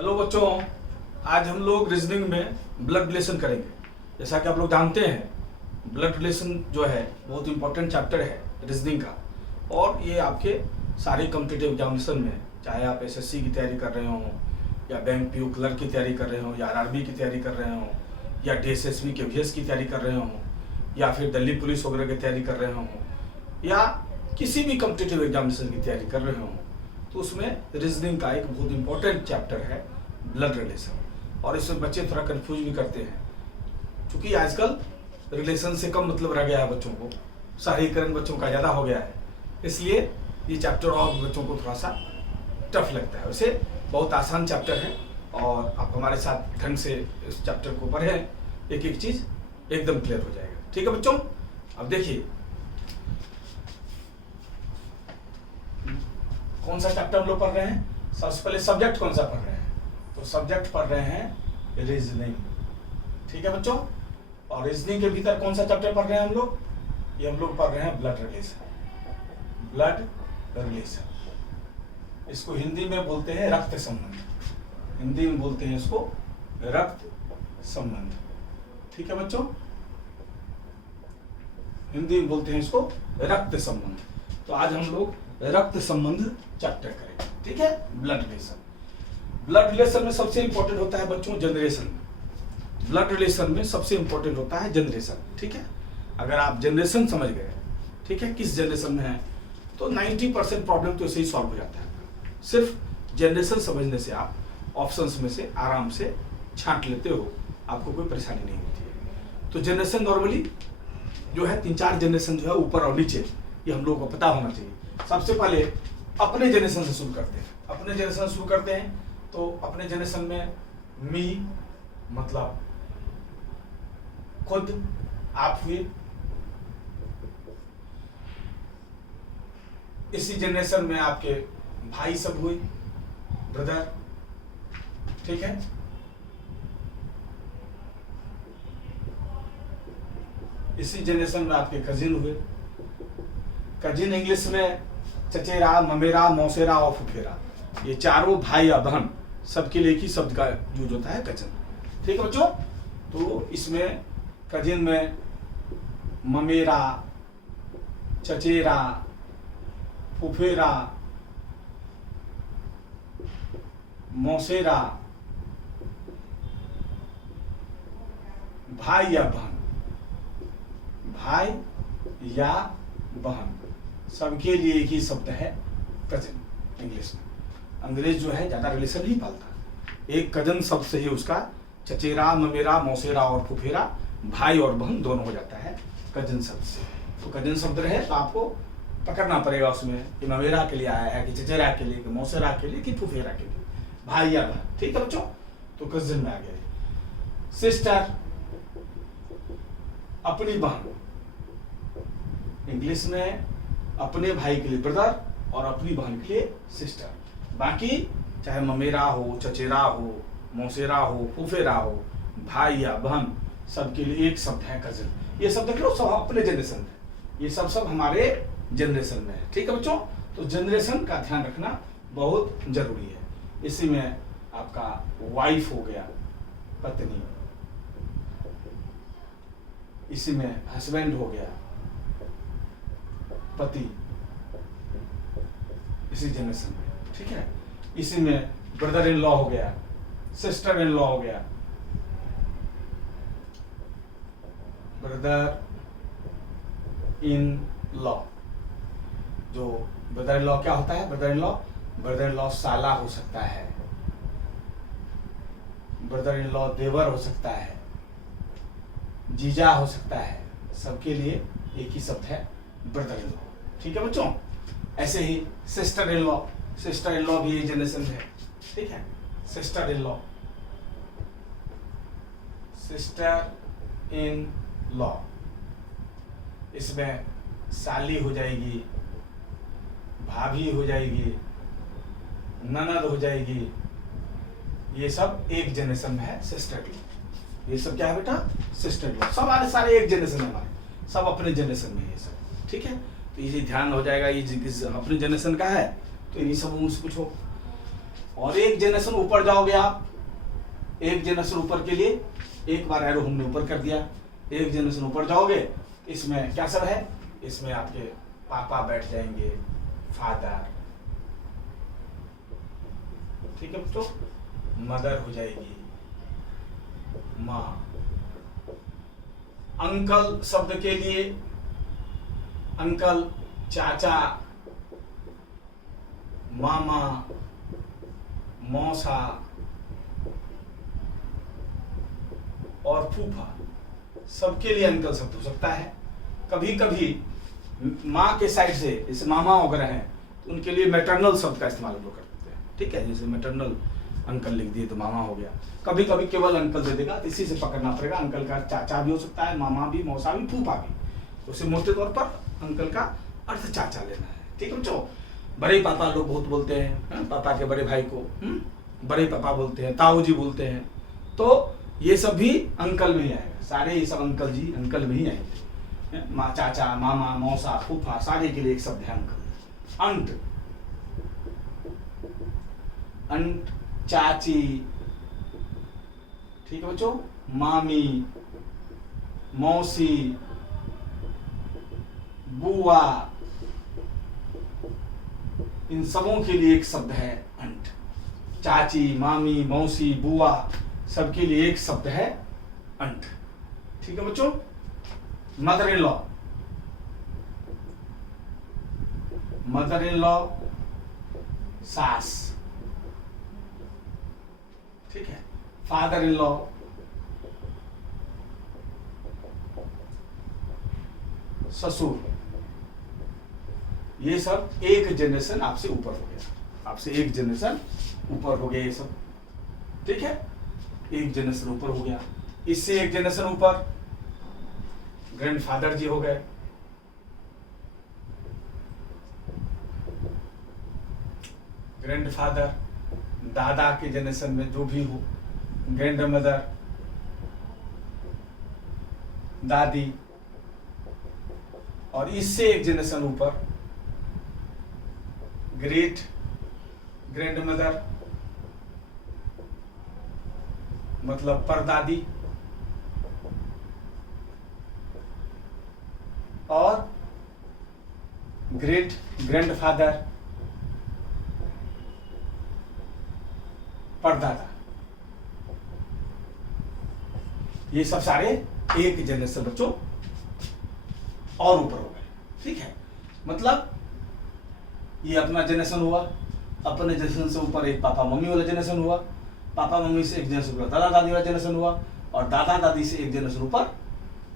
Hello बच्चों, आज हम लोग रीजनिंग में ब्लड रिलेशन करेंगे। जैसा कि आप लोग जानते हैं, ब्लड रिलेशन जो है बहुत इंपॉर्टेंट चैप्टर है रीजनिंग का, और ये आपके सारे कॉम्पिटिटिव एग्जामिनेशन में, चाहे आप एसएससी की तैयारी कर रहे हो या बैंक पीओ क्लर्क की तैयारी कर रहे हो या आरआरबी की तैयारी कर रहे हो या डीएसएसबी के वीएस की तैयारी कर रहे हो या फिर दिल्ली पुलिस वगैरह की तैयारी कर रहे हो या किसी भी कॉम्पिटिटिव एग्जामिनेशन की तैयारी कर रहे हो, तो उसमें रीजनिंग का एक बहुत इंपॉर्टेंट चैप्टर है ब्लड रिलेशन। और इसमें बच्चे थोड़ा कंफ्यूज भी करते हैं, क्योंकि आजकल रिलेशन से कम मतलब रह गया है बच्चों को, शहरीकरण बच्चों का ज़्यादा हो गया है, इसलिए ये चैप्टर और बच्चों को थोड़ा सा टफ लगता है। वैसे बहुत आसान चैप्टर है और आप हमारे साथ ढंग से इस चैप्टर को पढ़ें, एक एक चीज़ एकदम क्लियर हो जाएगा। ठीक है बच्चों, अब देखिए कौन सा चैप्टर हम लोग पढ़ रहे हैं। सबसे पहले सब्जेक्ट कौन सा पढ़ रहे हैं, तो सब्जेक्ट पढ़ रहे हैं रीजनिंग। ठीक है बच्चों, और रीजनिंग के भीतर कौन सा चैप्टर पढ़ रहे हैं हम लोग, ये हम लोग पढ़ रहे हैं ब्लड रिलेशन। ब्लड रिलेशन, इसको हिंदी में बोलते हैं रक्त संबंध। हिंदी में बोलते हैं इसको रक्त संबंध। ठीक है बच्चों, हिंदी में बोलते हैं इसको रक्त संबंध। तो आज हम लोग रक्त संबंध चैप्टर करेंगे। ठीक है, ब्लड रिलेशन। ब्लड रिलेशन में सबसे इंपॉर्टेंट होता है बच्चों जनरेशन। ब्लड रिलेशन में सबसे इंपॉर्टेंट होता है जनरेशन। ठीक है, अगर आप जनरेशन समझ गए, ठीक है, किस जनरेशन में है, तो 90% प्रॉब्लम तो ऐसे ही सॉल्व हो जाता है। सिर्फ जनरेशन समझने से आप ऑप्शंस में से आराम से छांट लेते हो, आपको कोई परेशानी नहीं होती है। तो जनरेशन नॉर्मली जो है 3-4 जनरेशन जो है ऊपर और नीचे, ये हम लोगों को पता होना चाहिए। सबसे पहले अपने जनरेशन से शुरू करते हैं। अपने जनरेशन से शुरू करते हैं तो अपने जनरेशन में मी मतलब खुद, आप हुए। इसी जनरेशन में आपके भाई सब हुए, ब्रदर। ठीक है, इसी जनरेशन में आपके कजिन हुए। कजिन इंग्लिश में चचेरा, ममेरा, मौसेरा और फुफेरा, ये चारों भाई या बहन सबके लिए एक ही शब्द का यूज होता है, कजन। ठीक है बच्चों, तो इसमें कजिन में ममेरा, चचेरा, फुफेरा, मौसेरा, भाई या बहन, भाई या बहन, सबके लिए एक ही शब्द है कजिन इंग्लिश में। अंग्रेज जो है ज्यादा रिलेशन नहीं पालता, एक कजन शब्द से ही उसका चचेरा, ममेरा, मौसेरा और फुफेरा, भाई और बहन दोनों हो जाता है कजन शब्द से। तो कजन शब्द रहे तो आपको पकड़ना पड़ेगा उसमें कि ममेरा के लिए आया है, कि चचेरा के लिए, कि मौसेरा के लिए, कि फुफेरा के लिए, भाई या बहन। ठीक है बच्चों, तो कजिन में आ गए। सिस्टर, अपनी बहन, इंग्लिश में अपने भाई के लिए ब्रदर और अपनी बहन के लिए सिस्टर। बाकी चाहे ममेरा हो, चचेरा हो, मौसेरा हो, फुफेरा हो, भाई या बहन, सबके लिए एक शब्द है कजिन। ये सब देख लो, सब अपने जनरेशन में, ये सब हमारे जनरेशन में है। ठीक है बच्चों, तो जनरेशन का ध्यान रखना बहुत जरूरी है। इसी में आपका वाइफ हो गया, पत्नी, इसी में हस्बैंड हो गया, पति, इसी जनरेशन में। ठीक है, इसी में ब्रदर इन लॉ हो गया, सिस्टर इन लॉ हो गया, ब्रदर इन लॉ। जो ब्रदर इन लॉ क्या होता है, brother in law, brother in law साला हो सकता है, ब्रदर इन लॉ देवर हो सकता है, जीजा हो सकता है, सबके लिए एक ही शब्द है ब्रदर इन लॉ। ठीक है बच्चों, ऐसे ही sister in law, sister in law भी ये जनरेशन है। ठीक है, sister in law, sister in law, इसमें साली हो जाएगी, भाभी हो जाएगी, ननद हो जाएगी, ये सब एक जनरेशन में है सिस्टर इन लॉ। ये सब क्या है बेटा, सिस्टर इन लॉ। सब सारे एक जनरेशन में, हमारे सब अपने जनरेशन में ये सब। ठीक है, तो ये ध्यान हो जाएगा, ये अपने जनरेशन का है तो इन्हीं सब से पूछो। और एक जनरेशन ऊपर जाओगे आप, एक जनरेशन ऊपर के लिए एक बार एरो हमने ऊपर कर दिया, एक जनरेशन ऊपर जाओगे इसमें क्या सब है, इसमें आपके पापा बैठ जाएंगे, फादर, ठीक है बच्चों, मदर हो जाएगी, माँ। अंकल शब्द के लिए अंकल, चाचा, मामा, मौसा और फूफा, सबके लिए अंकल शब्द हो सकता है। कभी कभी माँ के साइड से जैसे मामा वगैरह हैं तो उनके लिए मैटरनल शब्द का इस्तेमाल हम लोग करते हैं, ठीक है, जैसे मैटरनल अंकल लिख दिए तो मामा हो गया। कभी कभी केवल अंकल दे देगा, इसी से पकड़ना पड़ेगा। अंकल का चाचा भी हो सकता है, मामा भी, मौसा भी, फूफा भी, उसे मोटे तौर पर अंकल का अर्थ चाचा लेना है, ठीक है बच्चों। बड़े पापा लोग बहुत बोलते हैं, पापा के बड़े भाई को बड़े पापा बोलते हैं, ताऊ जी बोलते हैं, तो ये सब भी अंकल में ही आएगा, सारे ये सब अंकल जी अंकल में ही आएंगे। माँ, चाचा, मामा, मौसा, फूफा, सारे के लिए एक शब्द है अंकल। अंट, अंट, चाची, ठीक है बच्चों, मामी, मौसी, बुआ, इन सबों के लिए एक शब्द है अंट। चाची, मामी, मौसी, बुआ, सबके लिए एक शब्द है अंट, ठीक है बच्चों। Mother in law, mother in law, सास, ठीक है। फादर इन लॉ, ससुर, ये सब एक जनरेशन आपसे ऊपर हो गया, आपसे एक जनरेशन ऊपर हो गया ये सब, ठीक है, एक जनरेशन ऊपर हो गया। इससे एक जनरेशन ऊपर ग्रैंडफादर जी हो गए, ग्रैंडफादर, दादा के जनरेशन में जो भी हो, ग्रैंड मदर, दादी, और इससे एक जनरेशन ऊपर ग्रेट ग्रैंड मदर, मतलब परदादी, और ग्रेट ग्रैंडफादर, परदादा, ये सब सारे एक जनरेशन बच्चों और ऊपर हो गए, ठीक है। मतलब ये अपना जनरेशन हुआ, अपने जनरेशन से ऊपर एक पापा मम्मी वाला जनरेशन हुआ, पापा मम्मी से एक जनरेशन ऊपर दादा दादी वाला जनरेशन हुआ, और दादा दादी से एक जनरेशन ऊपर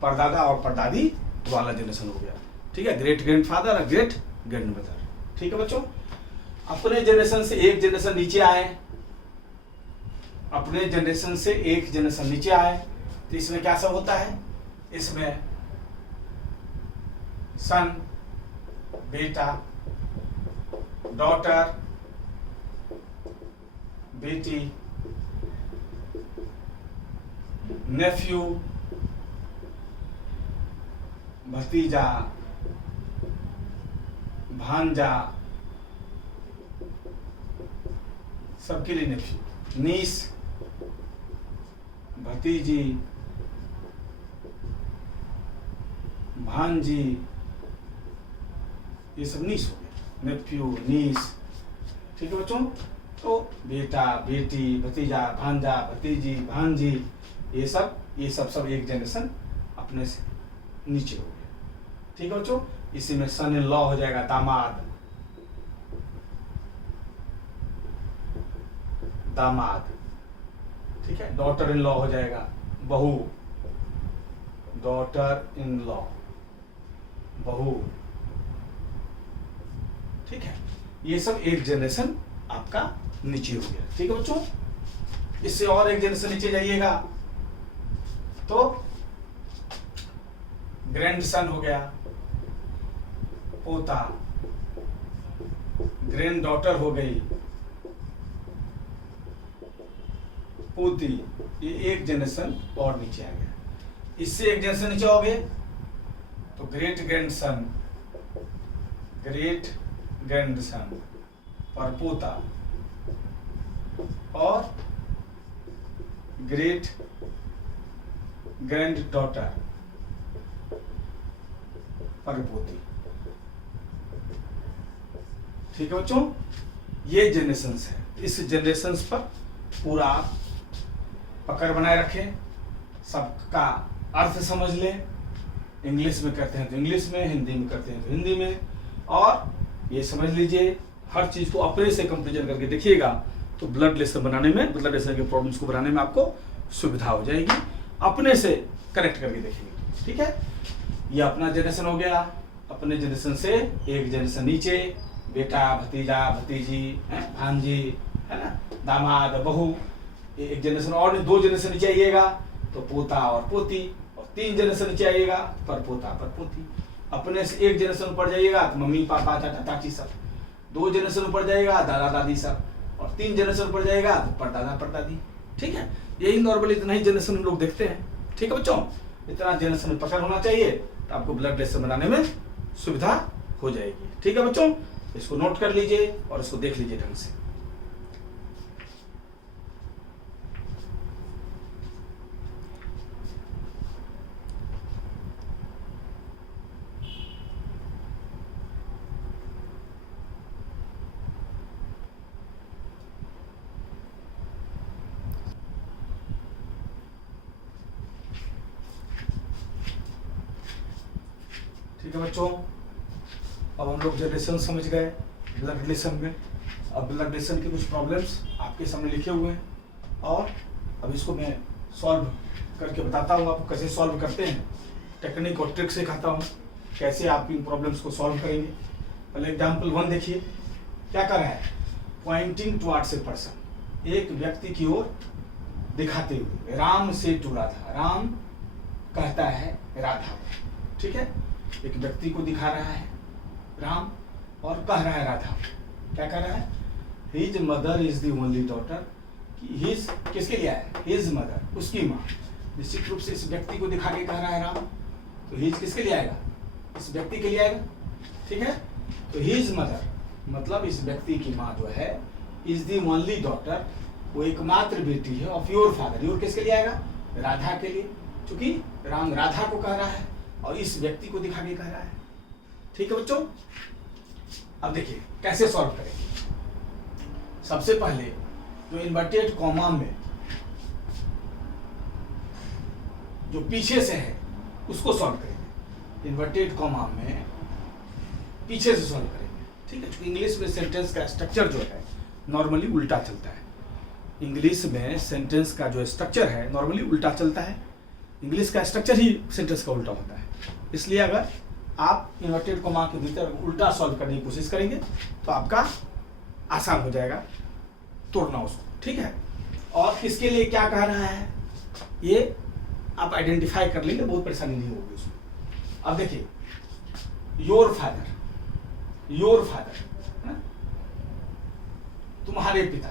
परदादा और परदादी वाला जनरेशन हो गया, ठीक है। ग्रेट ग्रैंडफादर और ग्रेट ग्रैंडमदर, ठीक है बच्चों। अपने जनरेशन से एक जनरेशन नीचे आए, अपने जनरेशन से एक जनरेशन नीचे आए, तो इसमें क्या सब होता है, इसमें सन, बेटा, डॉटर, बेटी, नेफ्यू, भतीजा, भांजा, सबके लिए नेफ्यू, नीस, भतीजी, भांजी, ये सब नीस हो गया, नेफ्यू, नीस, ठीक है बच्चों। तो बेटा, बेटी, भतीजा, भांजा, भतीजी, भांजी, ये सब सब एक जनरेशन अपने से नीचे हो गया, ठीक है बच्चों। इसी में सन इन लॉ हो जाएगा दामाद, दामाद, ठीक है। डॉटर इन लॉ हो जाएगा बहू, डॉटर इन लॉ, बहू, ठीक है। ये सब एक जनरेशन आपका नीचे हो गया, ठीक है बच्चों। इससे और एक जनरेशन नीचे जाइएगा तो ग्रैंडसन हो गया, पोता, ग्रैंड डॉटर हो गई, पोती, ये एक जनरेशन और नीचे आ गया। इससे एक जनरेशन नीचे हो गए तो ग्रेट ग्रैंडसन, ग्रेट ग्रैंडसन, परपोता, और ग्रेट ग्रैंड डॉटर, परपोती। ठीक है बच्चों, ये जनरेशंस है। इस जनरेशंस पर पूरा पकड़ बनाए रखें, सबका अर्थ समझ लें। इंग्लिश में करते हैं तो इंग्लिश में, हिंदी में करते हैं तो हिंदी में, और ये समझ लीजिए हर चीज को अपने से कंपेरिजन करके देखिएगा तो ब्लड लेसन बनाने में, ब्लड लेसन के प्रॉब्लम्स को बनाने में आपको सुविधा हो जाएगी। अपने से करेक्ट करके देखेंगे। ठीक है, ये अपना जनरेशन हो गया। अपने जनरेशन से एक जनरेशन नीचे बेटा, भतीजा, भतीजी, भांजी, है ना, दामाद, बहू। एक जनरेशन और 2 जनरेशन नीचे आइएगा तो पोता और पोती, और 3 जनरेशन नीचे आइएगा परपोता परपोती। अपने से एक जनरेशन ऊपर जाइएगा तो मम्मी पापा चाचा चाची सब। 2 जनरेशन ऊपर जाएगा दादा दादी सब, और 3 जनरेशन ऊपर जाएगा तो परदादा परदादी। ठीक है, यही नॉर्मली इतना ही जनरेशन हम लोग देखते हैं। ठीक है बच्चों, इतना जनरेशन में पकड़ होना चाहिए तो आपको ब्लड लेसन बनाने में सुविधा हो जाएगी। ठीक है बच्चों, इसको नोट कर लीजिए और इसको देख लीजिए ढंग से। ठीक है बच्चों, अब हम लोग जनरेशन समझ गए ब्लड रिलेशन में। अब ब्लड रिलेशन के कुछ प्रॉब्लम्स आपके सामने लिखे हुए हैं, और अब इसको मैं सॉल्व करके बताता हूँ आपको कैसे सॉल्व करते हैं। टेक्निक और ट्रिक सिखाता हूँ कैसे आप इन प्रॉब्लम्स को सॉल्व करेंगे। पहले एग्जाम्पल 1 देखिए, क्या कर रहा है, पॉइंटिंग टुवर्ड्स ए पर्सन, एक व्यक्ति की ओर दिखाते हुए, राम से टू राधा, राम कहता है राधा को। ठीक है, एक व्यक्ति को दिखा रहा है राम और कह रहा है राधा। क्या कह रहा है, his mother is the only daughter. His किसके लिए है, हिज मदर, उसकी माँ। निश्चित रूप से इस व्यक्ति को दिखा के कह रहा है राम, तो हिज किसके लिए आएगा, इस व्यक्ति के लिए आएगा। ठीक है, तो हिज मदर मतलब इस व्यक्ति की माँ जो है, इज द ओनली डॉटर, वो एकमात्र बेटी है, ऑफ योर फादर। योर किसके लिए आएगा, राधा के लिए, क्योंकि राम राधा को कह रहा है और इस व्यक्ति को दिखा के कह रहा है। ठीक है बच्चों, अब देखिए कैसे सॉल्व करेंगे। सबसे पहले जो इन्वर्टेड कॉमा में जो पीछे से है उसको सॉल्व करेंगे। इन्वर्टेड कॉमा में पीछे से सॉल्व करेंगे। ठीक है, क्योंकि इंग्लिश में सेंटेंस का स्ट्रक्चर जो है नॉर्मली उल्टा चलता है। इंग्लिश में सेंटेंस का जो स्ट्रक्चर है नॉर्मली उल्टा चलता है। इंग्लिश का स्ट्रक्चर ही सेंटेंस का उल्टा होता है। इसलिए अगर आप इन्वर्टेड कॉमा के भीतर उल्टा सॉल्व करने की कोशिश करेंगे तो आपका आसान हो जाएगा तोड़ना उसको। ठीक है, और किसके लिए क्या कह रहा है ये आप आइडेंटिफाई कर लेंगे, बहुत परेशानी नहीं होगी उसमें। अब देखिए, योर फादर, योर फादर है ना, तुम्हारे पिता।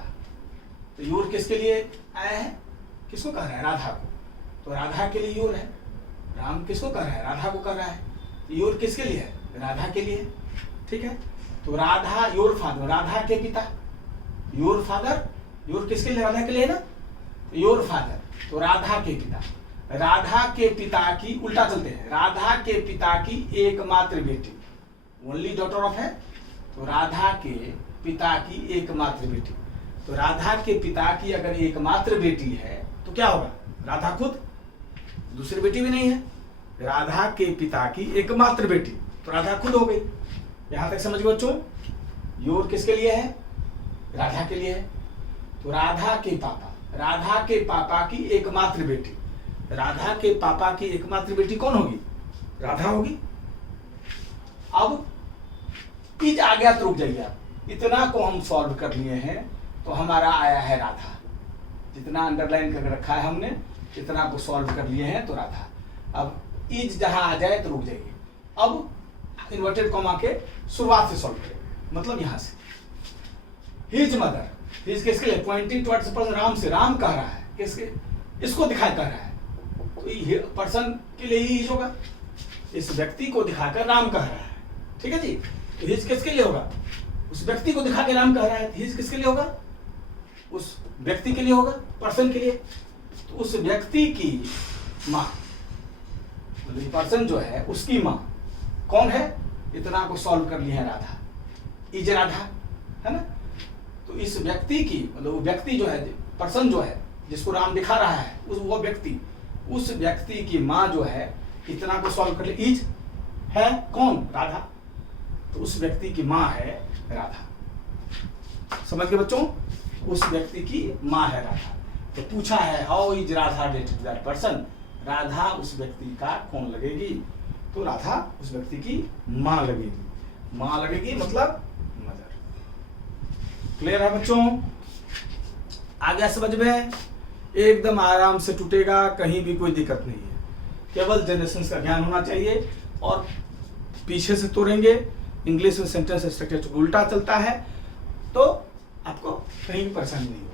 तो योर किसके लिए आया है, किसको कह रहा है, राधा को। तो राधा के लिए योर है। राम किसको कर रहा है, राधा को कर रहा है। योर किसके लिए है, राधा के लिए। ठीक है, तो राधा, योर फादर, राधा के पिता, योर फादर, योर किसके लिए, राधा के लिए ना, तो योर फादर, तो राधा के पिता। राधा के पिता की, उल्टा चलते हैं, राधा के पिता की एकमात्र बेटी, ओनली डॉटर ऑफ है, तो राधा के पिता की एकमात्र बेटी। तो राधा के पिता की अगर एकमात्र बेटी है तो क्या होगा, राधा खुद, दूसरी बेटी भी नहीं है, राधा के पिता की एकमात्र बेटी, तो राधा खुद हो गई। यहां तक समझ गए बच्चों। योर किसके लिए है, राधा के लिए है, तो राधा के पापा, राधा के पापा की एकमात्र बेटी। राधा के पापा की एकमात्र बेटी कौन होगी, राधा होगी। अब इज आ गया तो रुक जाइए आप। इतना को हम सॉल्व कर लिए हैं तो हमारा आया है राधा। जितना अंडरलाइन करके रखा है हमने, इतना को सॉल्व कर लिए हैं तो राधा। अब इज जहां आ जाए तो रुक जाइए। अब इन्वर्टेड कॉमा के शुरुआत से सॉल्व करेंगे, मतलब यहां से। हिज मदर, हिज किसके लिए, पॉइंटिंग टुवर्ड्स पर्सन, राम से, राम कह रहा है किसके, इसको दिखाई कर रहा है, तो पर्सन के लिए ही हिज होगा। इस व्यक्ति को दिखाकर राम कह रहा है। ठीक है जी, तो हिज किसके लिए होगा, उस व्यक्ति को दिखा के राम कह रहा है, हिज किसके लिए होगा, उस व्यक्ति के लिए होगा, पर्सन के लिए। तो उस व्यक्ति की माँ, मतलब पर्सन जो है उसकी माँ कौन है, इतना को सॉल्व कर लिया है राधा, इज राधा, है ना। तो इस व्यक्ति की, मतलब वो व्यक्ति जो है, पर्सन जो है जिसको राम दिखा रहा है, वो व्यक्ति, उस व्यक्ति की माँ जो है इतना को सॉल्व कर ले, इज है कौन, राधा। तो उस व्यक्ति की माँ है राधा। समझ गए बच्चों, उस व्यक्ति की माँ है राधा। तो पूछा है how is Radha related to that person, Radha उस व्यक्ति का कौन लगेगी, तो राधा उस व्यक्ति की माँ लगेगी। माँ लगेगी मतलब मदर। क्लियर है बच्चों, आगे समझ में एकदम आराम से टूटेगा, कहीं भी कोई दिक्कत नहीं है। केवल जनरेशन का ज्ञान होना चाहिए और पीछे से तोड़ेंगे। इंग्लिश में सेंटेंस स्ट्रक्चर उल्टा चलता है तो आपको कहीं भी परेशानी नहीं होगी।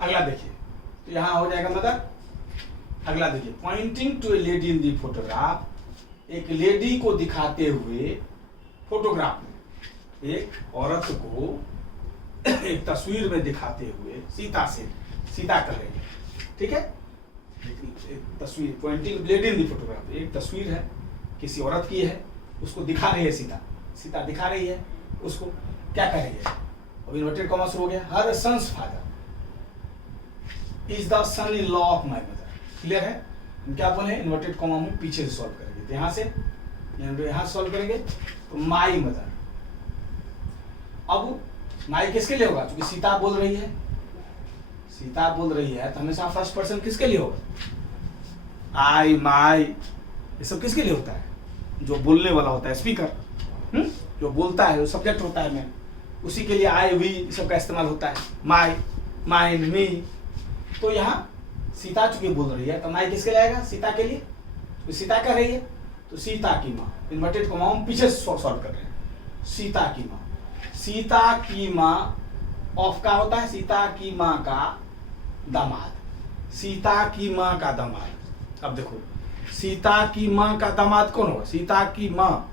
अगला देखिए, तो यहां हो जाएगा मदर। अगला देखिए, pointing to a lady in the photograph, एक लेडी को दिखाते हुए फोटोग्राफ में, एक औरत को एक तस्वीर में दिखाते हुए सीता से, सीता कर रही है, ठीक है। एक तस्वीर, pointing lady in the photograph, एक तस्वीर है किसी औरत की है, उसको दिखा रही है सीता, सीता दिखा रही है उसको, क्या कर रही है। अब इन्वर्टेड कॉमा शुरू हो गया, her son's father is the son in law of my mother. Clear है, हम क्या बोले, इन्वर्टेड कॉमा में पीछे से सॉल्व करेंगे, तो यहां से यहां सॉल्व करेंगे, तो माई मदर। अब माई किसके लिए होगा, क्योंकि सीता बोल रही है, सीता बोल रही है तो हमेशा फर्स्ट पर्सन किसके लिए होगा, आई, माई, ये सब किसके लिए होता है, जो बोलने वाला होता है, स्पीकर, जो बोलता है, जो सब्जेक्ट होता है में, उसी के लिए आई, वी सब का इस्तेमाल होता है, माई, माइन, मी। तो यहाँ सीता चूंकि बोल रही है तो माई किसके लिए आएगा, सीता के लिए, तो सीता कह रही है, तो सीता की माँ, इन्वर्टेड कॉमा हम पीछे सॉल्व कर रहे हैं, सीता की माँ, सीता की माँ ऑफ का होता है, सीता की माँ का दामाद, सीता की माँ का दामाद। अब देखो, सीता की माँ का दामाद कौन होगा, सीता की माँ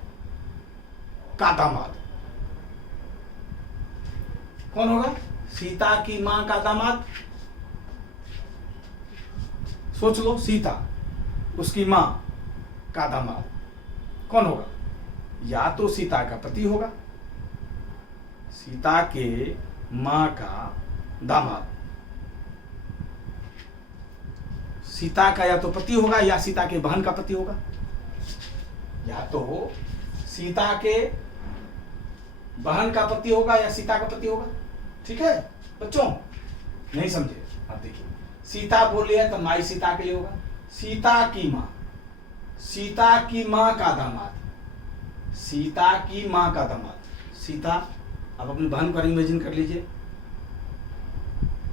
का दामाद कौन होगा, सीता की माँ का दामाद। सोच लो, सीता, उसकी माँ का दामाद कौन होगा, या तो सीता का पति होगा, सीता के माँ का दामाद, सीता का या तो पति होगा या सीता के बहन का पति होगा, या तो सीता के बहन का पति होगा या सीता का पति होगा। ठीक है बच्चों, नहीं समझे, अब देखिए, सीता बोली है तो माई सीता के लिए होगा, सीता की माँ, सीता की माँ का दामाद, सीता की माँ का दामाद, सीता। आप अपनी बहन को इमेजिन कर लीजिए,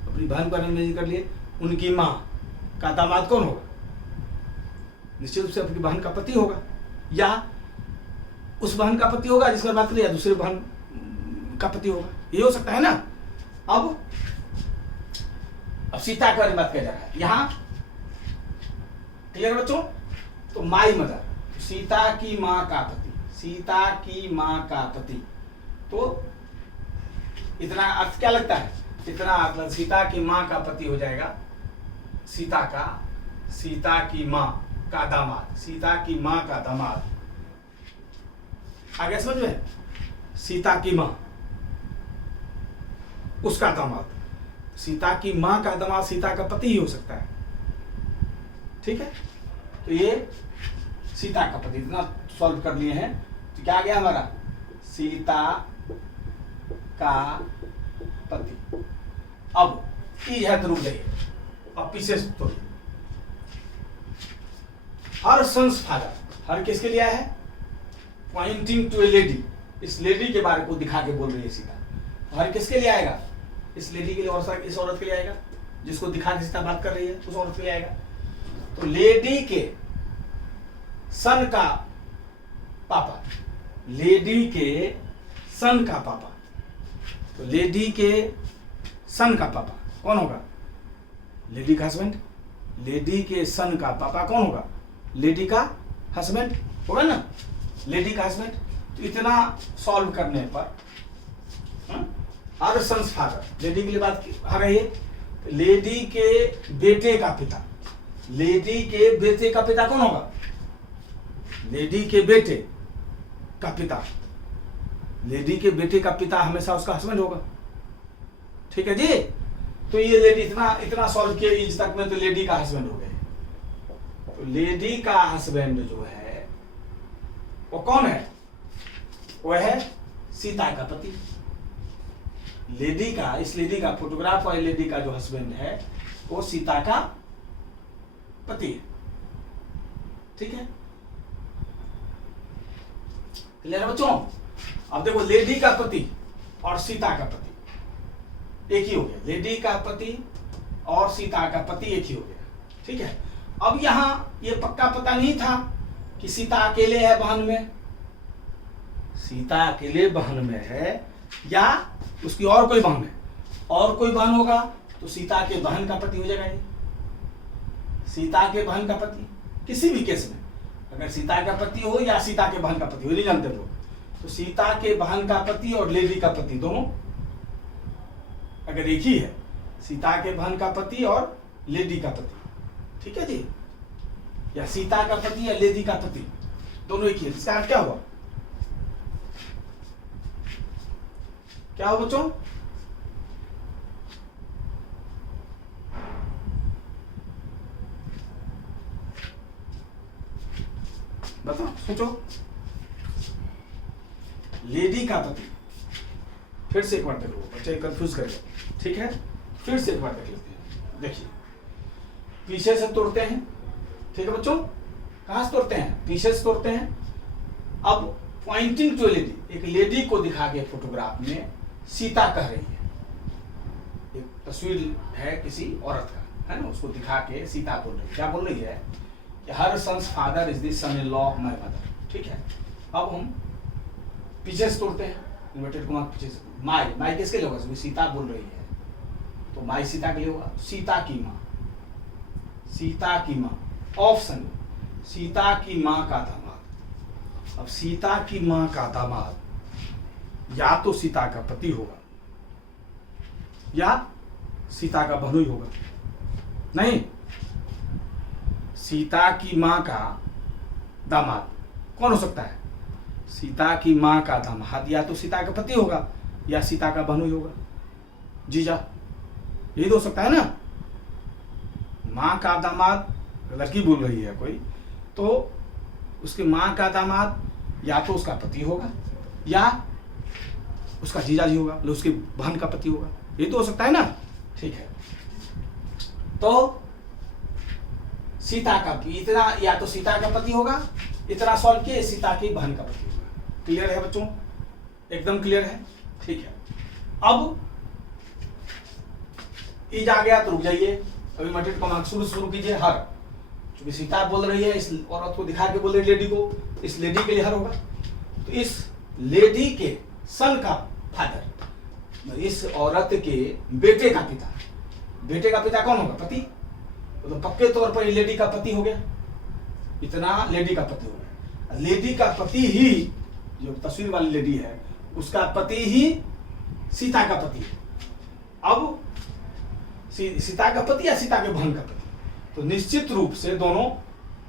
अपनी बहन को इमेजिन कर लिए, उनकी माँ का दामाद कौन होगा, निश्चित रूप से अपनी बहन का पति होगा, या उस बहन का पति होगा जिसका बात करिए, या दूसरे बहन का पति होगा, ये हो सकता है ना। अब सीता के बारे में बात किया जा रहा है यहाँ, क्लियर बच्चों। तो माई मदर, सीता की माँ का पति, सीता की माँ का पति, तो इतना अर्थ क्या लगता है, इतना अर्थ सीता की माँ का पति हो जाएगा, सीता का, सीता की माँ का दामाद, सीता की माँ का दामाद। आगे समझ में, सीता की माँ उसका दामाद, सीता की माँ का दामाद सीता का पति ही हो सकता है। ठीक है, तो ये सीता का पति, इतना सॉल्व कर लिए हैं, तो क्या आ गया हमारा, सीता का पति। अब ई है तो रुक जाइए, अब पीछे तो हर सन्स फादर, हर किसके लिए है, पॉइंटिंग टू ए लेडी, इस लेडी के बारे को दिखा के बोल रही है सीता। हर किसके लिए आएगा, इस लेडी के लिए, और इस औरत के लिए आएगा, जिसको दिखा के सीता बात कर रही है उस औरत के लिए आएगा। तो लेडी के सन का पापा, लेडी के सन का पापा, तो लेडी के सन का पापा कौन होगा, लेडी का हस्बैंड, लेडी के सन का पापा कौन होगा, लेडी का हस्बैंड होगा ना, लेडी का हस्बैंड। तो इतना सॉल्व करने पर हर सन्स फादर, लेडी के लिए बात आ रही है, लेडी के बेटे का पिता। लेडी के बेटे का पिता कौन होगा? लेडी के बेटे का पिता, लेडी के बेटे का पिता हमेशा उसका हस्बैंड होगा। ठीक है जी। तो ये लेडी इतना सॉल्व किया इज तक में, तो लेडी का हस्बैंड हो गए। तो लेडी का हस्बैंड जो है वो कौन है? वो है सीता का पति। लेडी का, इस लेडी का, फोटोग्राफ वाली लेडी का जो हस्बैंड है वो सीता का पति है। ठीक है, क्लियर है बच्चों? अब देखो, लेडी का पति और सीता का पति एक ही हो गया। लेडी का पति और सीता का पति एक ही हो गया। ठीक है। अब यहां ये पक्का पता नहीं था कि सीता अकेले है बहन में, सीता अकेले बहन में है या उसकी और कोई बहन है। और कोई बहन होगा तो सीता के बहन का पति हो जाएगा। ये सीता के बहन का पति, किसी भी केस में अगर सीता का पति हो या सीता के बहन का पति हो, नहीं जानते लोग, तो सीता के बहन का पति और लेडी का पति दोनों अगर एक ही है, सीता के बहन का पति और लेडी का पति, ठीक है जी, या सीता का पति या लेडी का पति दोनों एक ही है, इसका अर्थ क्या हुआ? क्या हो बच्चों? बताओ, सोचो। लेडी का पति, फिर से एक बार देख लो, बच्चे कंफ्यूज करेगा। ठीक है, फिर से एक बार देख लेते हैं। देखिए, पीछे से तोड़ते हैं। ठीक है बच्चों, कहां से तोड़ते हैं? पीछे से तोड़ते हैं। अब पॉइंटिंग टू लेडी, एक लेडी को दिखा के फोटोग्राफ में सीता कह रही है, एक तस्वीर है किसी औरत का, है ना, उसको दिखा के सीता बोल रही है। क्या बोल रही है? कि her son's father is the son in law of my mother. ठीक है। अब हम पीछे से तोड़ते हैं, इन्वर्टेड कॉमा पीछे से। माई, माई किसके लिए होगा? सीता बोल रही है तो माई सीता के लिए होगा। सीता की माँ, सीता की माँ, ऑप्शन सीता की माँ का दामाद। अब सीता की माँ का दामाद या तो सीता का पति होगा या सीता का बहनोई होगा। नहीं, सीता की माँ का दामाद कौन हो सकता है? सीता की माँ का दामाद या तो सीता का पति होगा या सीता का बहनोई होगा। जीजा, यही तो हो सकता है ना। माँ का दामाद, लड़की बोल रही है कोई, तो उसकी माँ का दामाद या तो उसका पति होगा या उसका जीजा जी होगा, मतलब उसकी बहन का पति होगा। ये तो हो सकता है ना। ठीक है, तो सीता का इतना, या तो सीता का पति होगा, इतना सॉल्व किए, सीता की बहन का पति होगा। क्लियर है बच्चों? एकदम क्लियर है। ठीक है, अब इज आ गया तो रुक जाइए, अभी मटेरियल को शुरू कीजिए। हर, क्योंकि सीता बोल रही है, इस औरत को दिखा के बोल रही है लेडी को, इस लेडी के लिए हर होगा। तो इस लेडी के सन का फादर, इस औरत के बेटे का पिता, बेटे का पिता कौन होगा? पति। तो पक्के तौर पर लेडी का पति हो गया, इतना लेडी का पति हो गया। लेडी का पति ही, जो तस्वीर वाली लेडी है, उसका पति ही सीता का पति है। अब सीता का पति या सीता के बहन का पति, तो निश्चित रूप से दोनों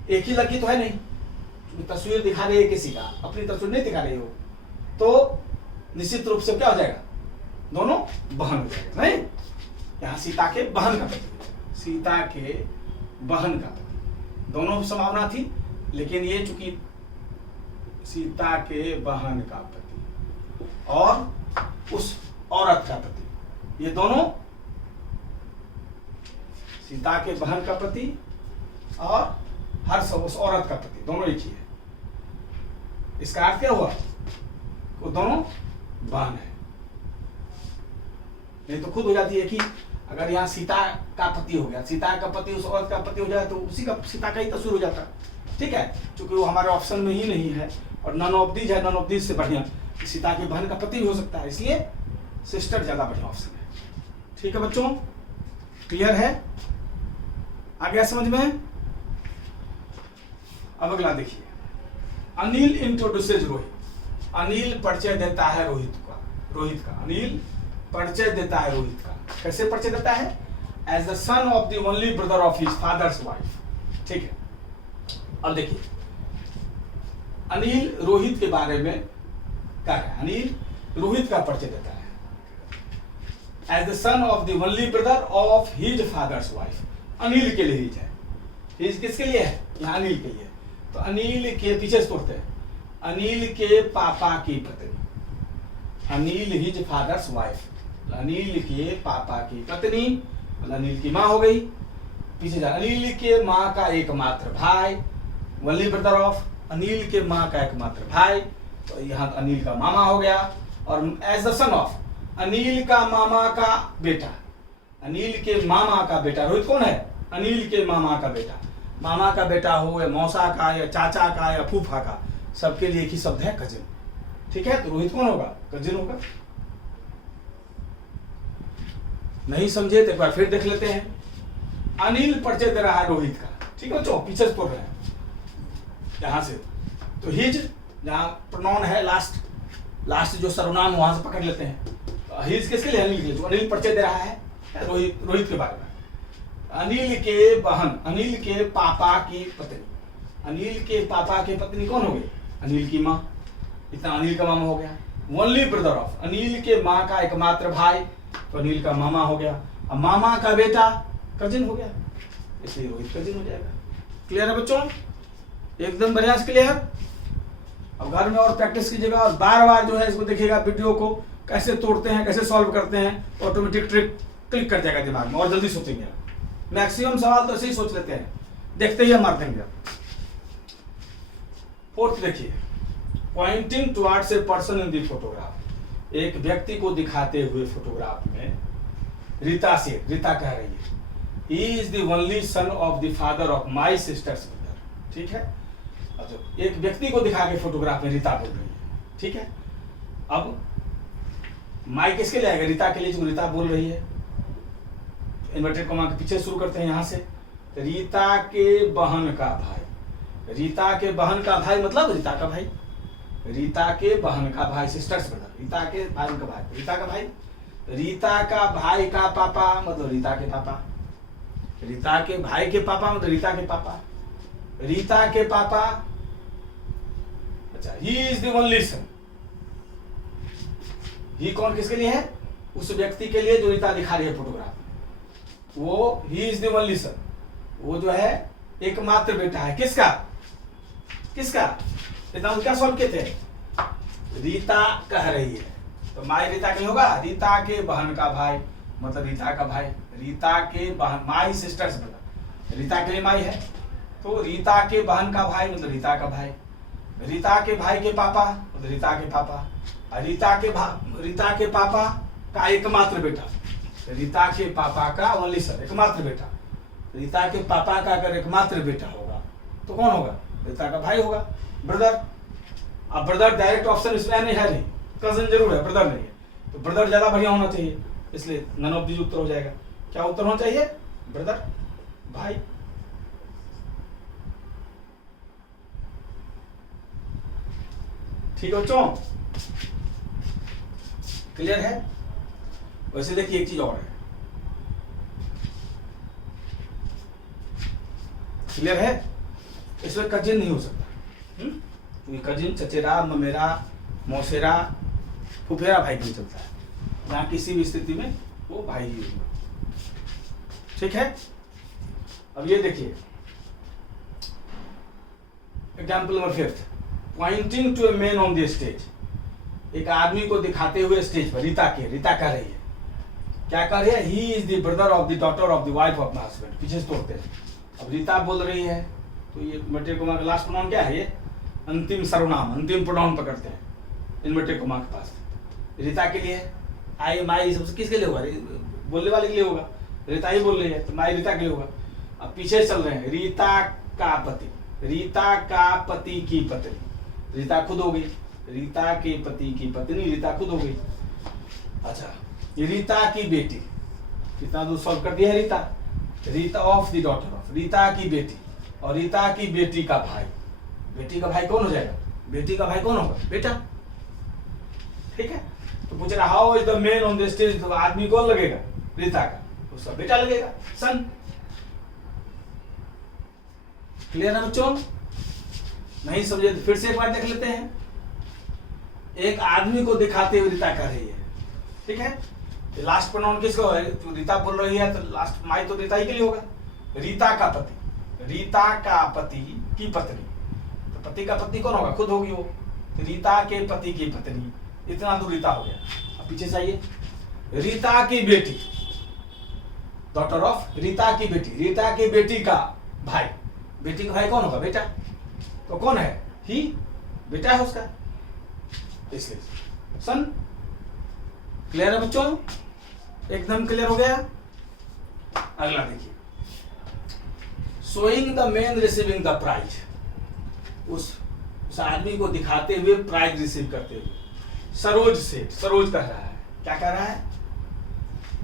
एक ही लड़की तो है नहीं, क्योंकि तस्वीर दिखा रही है किसी का, अपनी तस्वीर नहीं दिखा रही हो, तो निश्चित रूप से क्या हो जाएगा? दोनों बहन हो जाएगा। नहीं, यहाँ सीता के बहन का पति, सीता के बहन का पति, दोनों संभावना थी, लेकिन ये चूंकि सीता के बहन का पति और उस औरत का पति, ये दोनों सीता के बहन का पति और हर सब उस औरत का पति, दोनों एक ही है। इसका अर्थ क्या हुआ? वो दोनों बहन है। नहीं तो खुद हो जाती है कि अगर यहाँ सीता का पति हो गया, सीता का पति उस औरत का पति हो जाए, तो उसी का सीता का ही तस्वीर हो जाता। ठीक है, क्योंकि वो हमारे ऑप्शन में ही नहीं है, और नन ऑफ दीज है, नन ऑफ दीज से बढ़िया सीता के बहन का पति भी हो सकता है, इसलिए सिस्टर ज्यादा बढ़िया ऑप्शन है। ठीक है बच्चों, क्लियर है? आ गया समझ में? अब अगला देखिए, अनिल इंट्रोड्यूसेज रोहित। अनिल परिचय देता है रोहित का। अनिल परिचय देता है रोहित का। कैसे परिचय देता है? As the son of the only brother of his father's wife. ठीक है, अब देखिए अनिल रोहित के बारे में क्या है। अनिल रोहित का परिचय देता है as the son of the only brother of his father's wife. Anil के लिए हिज है, हिज किसके लिए है? यहाँ अनिल के लिए। तो अनिल के पीछे तोड़ते हैं, अनिल के पापा की पत्नी, Anil his father's wife. Anil के पापा की पत्नी मतलब अनिल की माँ हो गई। पीछे जा, अनिल के माँ का एकमात्र भाई, ओनली ब्रदर ऑफ, अनिल के माँ का एकमात्र भाई, तो यहाँ अनिल का मामा हो गया। और as the son of, Anil का मामा का बेटा, अनिल के मामा का बेटा। रोहित कौन है? अनिल के मामा का बेटा। मामा का बेटा हो या मौसा का या चाचा का या फूफा का, सबके लिए एक ही शब्द है कजिन। ठीक है, तो रोहित कौन होगा? कजिन होगा। नहीं समझे तो एक बार फिर देख लेते हैं। अनिल परिचय दे रहा है रोहित का। ठीक है, चलो पीछे पढ़ रहे हैं यहां से। तो हिज जहां प्रोनाउन है लास्ट जो सर्वनाम वहां से पकड़ लेते हैं। तो हिज किसके लिए? अनिल के लिए। जो अनिल परिचय दे रहा है रोहित के बारे में। अनिल के बहन, अनिल के पापा की पत्नी, अनिल के पापा की पत्नी कौन हो गई? अनिल की माँ। इतना अनिल का मामा हो गया। ओनली ब्रदर ऑफ, अनिल के माँ का एकमात्र भाई, तो अनिल का मामा हो गया। अब मामा का बेटा कजिन हो गया, इसलिए रोहित कजिन हो जाएगा। क्लियर है बच्चों? एकदम बढ़िया से क्लियर। अब घर में और प्रैक्टिस कीजिएगा और बार बार जो है इसको देखिएगा, वीडियो को कैसे तोड़ते हैं, कैसे सॉल्व करते हैं। ऑटोमेटिक ट्रिक क्लिक कर जाएगा दिमाग में और जल्दी सोचेंगे। मैक्सिमम सवाल तो ऐसे ही सोच लेते हैं, देखते ही हम मार देंगे। फोर्थ देखिए, pointing towards a person in the photograph. एक व्यक्ति को दिखाते हुए फोटोग्राफ में रीता से, रीता कह रही है he is the only sun of the father of my sisters brother. ठीक है, अच्छा एक व्यक्ति को दिखा के फोटोग्राफ में रीता बोल रही है। ठीक है, अब माई किसके लिए आएगा? रीता के लिए, जो रीता बोल रही है। इन्वर्टेड कॉमा के पीछे शुरू करते हैं यहां से। रीता के बहन का भाई, रीता के बहन का भाई मतलब रीता का भाई, रीता के बहन का भाई, सिस्टर्स ब्रदर, रीता के भाई का भाई, रीता का भाई, रीता का भाई का पापा मतलब रीता के पापा, रीता के भाई के पापा मतलब रीता के पापा, रीता के पापा। अच्छा, he is the only son, ही कौन किसके लिए है? उस व्यक्ति के लिए जो रीता दिखा रही है फोटोग्राफ में। वो ही इज द ओनली सन, वो जो है एकमात्र बेटा है। किसका? किसका? इतना क्या सॉल्व किए थे? रीता कह रही है तो माई रीता के लिए होगा रीता के बहन का भाई मतलब रीता का भाई, रीता के बहन, माई सिस्टर्स मतलब रीता के लिए माई है, तो रीता के बहन का भाई मतलब रीता का भाई, रीता के भाई के पापा मतलब रीता के पापा, रीता के पापा का एकमात्र बेटा, रीता के पापा का ओनली सन, एकमात्र बेटा। रीता के पापा का अगर एकमात्र बेटा होगा तो कौन होगा? रीता का भाई होगा, ब्रदर। अब ब्रदर डायरेक्ट ऑप्शन इसमें नहीं है, नहीं कजन जरूर है, ब्रदर नहीं है, तो ब्रदर ज्यादा बढ़िया होना चाहिए, इसलिए नन ऑफ दीज उत्तर हो जाएगा। क्या उत्तर होना चाहिए? ब्रदर, भाई। ठीक है बच्चों, क्लियर है? वैसे देखिए एक चीज और है, क्लियर है? इसमें कजिन नहीं हो सकता, क्योंकि कजिन चचेरा, ममेरा, मौसेरा, फुफेरा भाई नहीं चलता है। यहाँ किसी भी स्थिति में वो भाई ही होगा। ठीक है, अब ये देखिए example number 5, pointing to a man on the stage. एक आदमी को दिखाते हुए स्टेज पर, रीता कह रही है, क्या कह रही है? He is the brother of the daughter of the wife of my husband. पीछे से तोड़ते हैं। अब रीता बोल रही है तो ये इन्वर्टेड कॉमा का लास्ट प्रोनाउन क्या है? ये अंतिम सर्वनाम, अंतिम प्रोनाउन पकड़ते हैं इन्वर्टेड कॉमा के पास। रीता के लिए आई माई सबसे किसके लिए होगा? बोलने वाले के लिए होगा, रीता ही बोल रही है तो माई रीता के लिए होगा। अब पीछे चल रहे हैं, रीता का पति, रीता का पति की पत्नी, रीता खुद हो गई, रीता के पति की पत्नी रीता खुद हो गई। अच्छा, रीता की बेटी, कितना दूर सॉल्व कर दिया है? Rita of the daughter of, Rita की बेटी, और रीता की बेटी का भाई। बेटी का भाई कौन हो जाएगा? बेटी का भाई कौन होगा? बेटा। ठीक है, तो पूछ रहा how is the man on the stage, तो आदमी कौन लगेगा? रीता का, उसका बेटा लगेगा, सन। क्लियर है बच्चों? नहीं समझे तो फिर से एक बार देख लेते हैं। एक आदमी को दिखाते हुए रीता कर रही है, ठीक है। लास्ट प्रोनाउन किसका है? तो रीता बोल रही है तो लास्ट माई तो रीता ही के लिए होगा। रीता का पति, रीता का पति की पत्नी, तो पति का पत्नी कौन होगा? खुद होगी वो। तो रीता के पति की पत्नी, इतना दूर रीता हो गया। अब पीछे से आइए, रीता की बेटी, डॉटर ऑफ, रीता की बेटी, रीता की बेटी का भाई, बेटी का भाई कौन होगा? बेटा। तो कौन है? ही, बेटा है उसका, इसलिए सन। क्लियर है बच्चों? एकदम क्लियर हो गया। अगला देखिए, showing the man receiving the prize, उस आदमी को दिखाते हुए प्राइज रिसीव करते हुए। सरोज से, सरोज कह रहा है, क्या कह रहा है?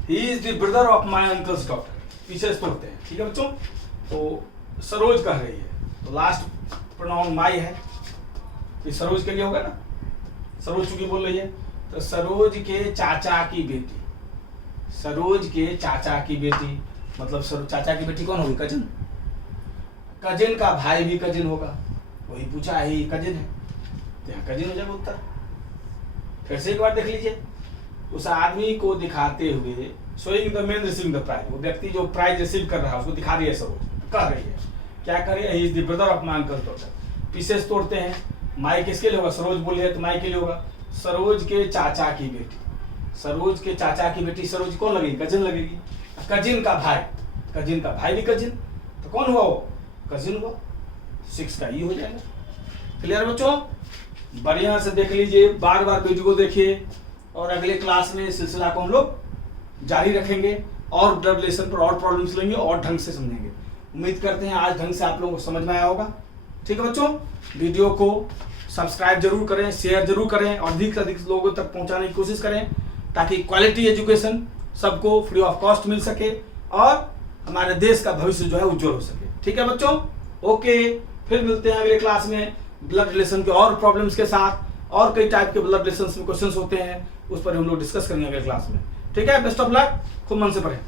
He is the brother of my uncle's daughter, पीछे से तोड़ते हैं, ठीक है बच्चों। तो सरोज कह रही है, तो लास्ट प्रोनाउन माई है, ये सरोज के लिए होगा ना, सरोज चूंकि बोल रही है। तो सरोज के चाचा की बेटी, सरोज के चाचा की बेटी, मतलब चाचा की बेटी कौन होगी? कजिन। कजिन का भाई भी कजिन होगा, वही पूछा है, कजिन है, तो यहाँ कजिन हो जाएगा उत्तर। फिर से एक बार देख लीजिए, उस आदमी को दिखाते हुए, showing the man receiving the prize, वो व्यक्ति जो प्राइज रिसीव कर रहा है उसको दिखा रही है सरोज, कह रही है, क्या कर रही है? He is the brother of my uncle daughter. पीछे से तोड़ते हैं, माई किसके लिए होगा? सरोज बोली है तो माई के लिए होगा। सरोज के चाचा की बेटी, सरोज के चाचा की बेटी, सरोज कौन लगेगी? कजिन लगेगी। कजिन का भाई, कजिन का भाई भी कजिन, तो कौन हुआ वो? कजिन हुआ। 6 का ई हो जाएगा। क्लियर बच्चों? बढ़िया से देख लीजिए, बार बार वीडियो को देखिए, और अगले क्लास में इस सिलसिला को हम लोग जारी रखेंगे और ब्लड रिलेशन पर और प्रॉब्लम्स लेंगे और ढंग से समझेंगे। उम्मीद करते हैं आज ढंग से आप लोगों को समझ में आया होगा। ठीक है बच्चों, वीडियो को सब्सक्राइब जरूर करें, शेयर जरूर करें और अधिक से अधिक लोगों तक पहुंचाने की कोशिश करें, ताकि क्वालिटी एजुकेशन सबको फ्री ऑफ कॉस्ट मिल सके और हमारे देश का भविष्य जो है उज्जवल हो सके। ठीक है बच्चों, ओके, फिर मिलते हैं अगले क्लास में ब्लड रिलेशन के और प्रॉब्लम्स के साथ, और कई टाइप के ब्लड रिलेशन में क्वेश्चंस होते हैं, उस पर हम लोग डिस्कस करेंगे अगले क्लास में। ठीक है, बेस्ट ऑफ लक, खूब मन से पढ़ें।